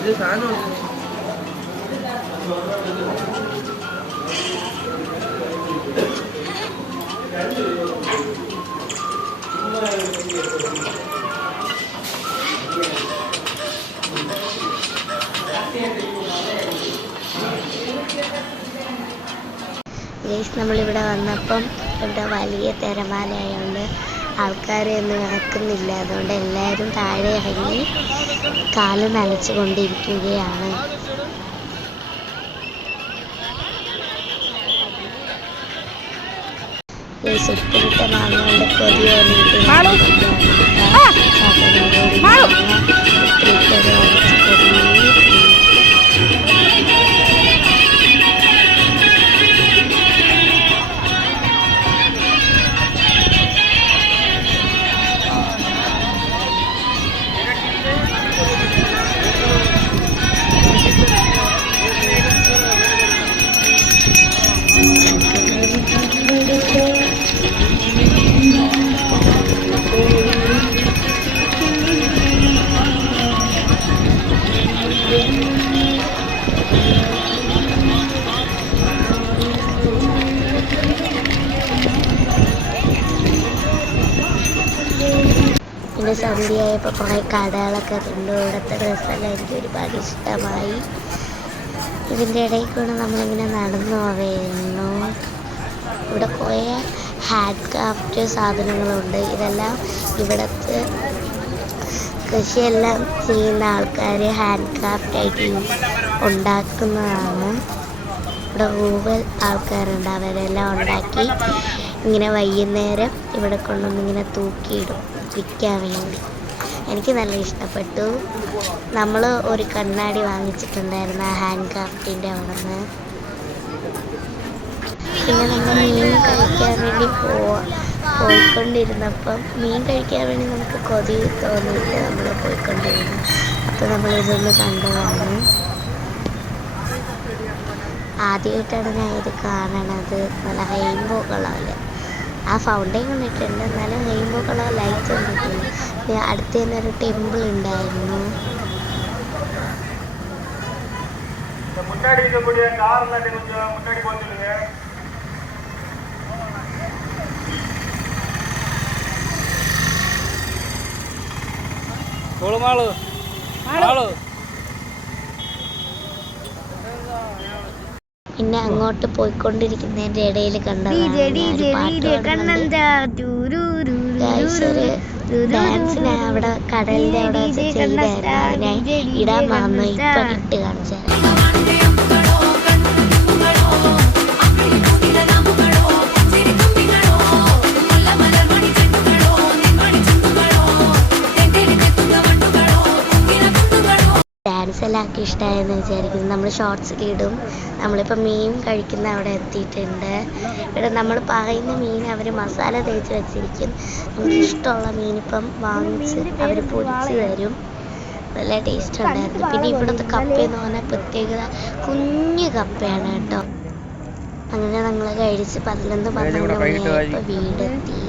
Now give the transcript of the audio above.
ഇത് സാധനം നമ്മളിവിടെ വന്നപ്പം ഇവിടെ വലിയ തിരമാലയായതുകൊണ്ട് ആൾക്കാരെ ഒന്നും ഇറക്കുന്നില്ല. അതുകൊണ്ട് എല്ലാവരും താഴെ ഇറങ്ങി കാല് നനച്ചു കൊണ്ടിരിക്കുകയാണ്. ഈ സുപ്പിട്ട മാങ്ങ കൊണ്ട് കൊതിയോ പിന്നെ സന്ധ്യയായപ്പോൾ കുറേ കടകളൊക്കെ കണ്ടു. ഇവിടുത്തെ ഡ്രസ്സെല്ലാം എനിക്ക് ഒരുപാട് ഇഷ്ടമായി. ഇതിൻ്റെ ഇടയിൽ കൂടെ നമ്മളിങ്ങനെ നടന്നു പോവുകയായിരുന്നു. ഇവിടെ കുറേ ഹാൻഡ് ക്രാഫ്റ്റ് സാധനങ്ങളുണ്ട്. ഇതെല്ലാം ഇവിടുത്തെ കൃഷിയെല്ലാം ചെയ്യുന്ന ആൾക്കാർ ഹാൻഡ് ക്രാഫ്റ്റായിട്ട് ഉണ്ടാക്കുന്നതാണ്. ഇവിടെ റൂറൽ ആൾക്കാരുണ്ട്, അവരെല്ലാം ഉണ്ടാക്കി ഇങ്ങനെ വൈകുന്നേരം ഇവിടെ കൊണ്ടുവന്നിങ്ങനെ തൂക്കിയിടും വിൽക്കാൻ വേണ്ടി. എനിക്ക് നല്ല ഇഷ്ടപ്പെട്ടു. നമ്മൾ ഒരു കണ്ണാടി വാങ്ങിച്ചിട്ടുണ്ടായിരുന്നു ആ ഹാൻഡ് ക്രാഫ്റ്റിൻ്റെ അവിടെ നിന്ന്. പിന്നെ നമ്മൾ മീൻ കഴിക്കാൻ വേണ്ടി പോയിക്കൊണ്ടിരുന്നപ്പം മീൻ കഴിക്കാൻ വേണ്ടി നമുക്ക് കൊതി തോന്നിയിട്ട് നമ്മൾ പോയിക്കൊണ്ടിരുന്നു. അപ്പോൾ നമ്മളിതൊന്ന് കണ്ടതാണ്. ആദ്യമായിട്ടാണ് ഞാൻ ഇത് കാണണത്. നല്ല റെയിൻബോ കളറിൽ ആ ഫൗണ്ടൈൻ കണ്ടിട്ടുണ്ട്, എന്നാലും റെയിൻബോ കളർ ലൈറ്റ്സ് കണ്ടിട്ടുണ്ട്. പിന്നെ അടുത്ത് തന്നെ ഒരു ടെമ്പിൾ ഉണ്ടായിരുന്നു. പിന്നെ അങ്ങോട്ട് പോയിക്കൊണ്ടിരിക്കുന്നതിൻ്റെ ഇടയിൽ ഡാൻസിന് അവിടെ കടലിൻ്റെ അവിടെ വെച്ച് ചെയ്തായിരുന്നു. അതിനെ ഇടാൻ മറന്നു. ഇപ്പം ഇട്ട് കാണിച്ചു തരാം. ഡാൻസ് എല്ലാം ആക്കി ഇഷ്ടമായെന്ന് വിചാരിക്കുന്നു. നമ്മൾ ഷോർട്സിലിടും. നമ്മളിപ്പോൾ മീൻ കഴിക്കുന്ന അവിടെ എത്തിയിട്ടുണ്ട്. ഇവിടെ നമ്മൾ പറയുന്ന മീൻ അവർ മസാല തേച്ച് വെച്ചിരിക്കും. നമുക്ക് ഇഷ്ടമുള്ള മീനിപ്പം വാങ്ങിച്ച് അവർ പൊരിച്ച് തരും. നല്ല ടേസ്റ്റ് ഉണ്ടായിരുന്നു. പിന്നെ ഇവിടുത്തെ കപ്പയെന്ന് പറഞ്ഞാൽ പ്രത്യേകത കുഞ്ഞു കപ്പയാണ് കേട്ടോ. അങ്ങനെ ഞങ്ങൾ കഴിച്ച് 11-12 മണിയായപ്പോൾ വീടെത്തി.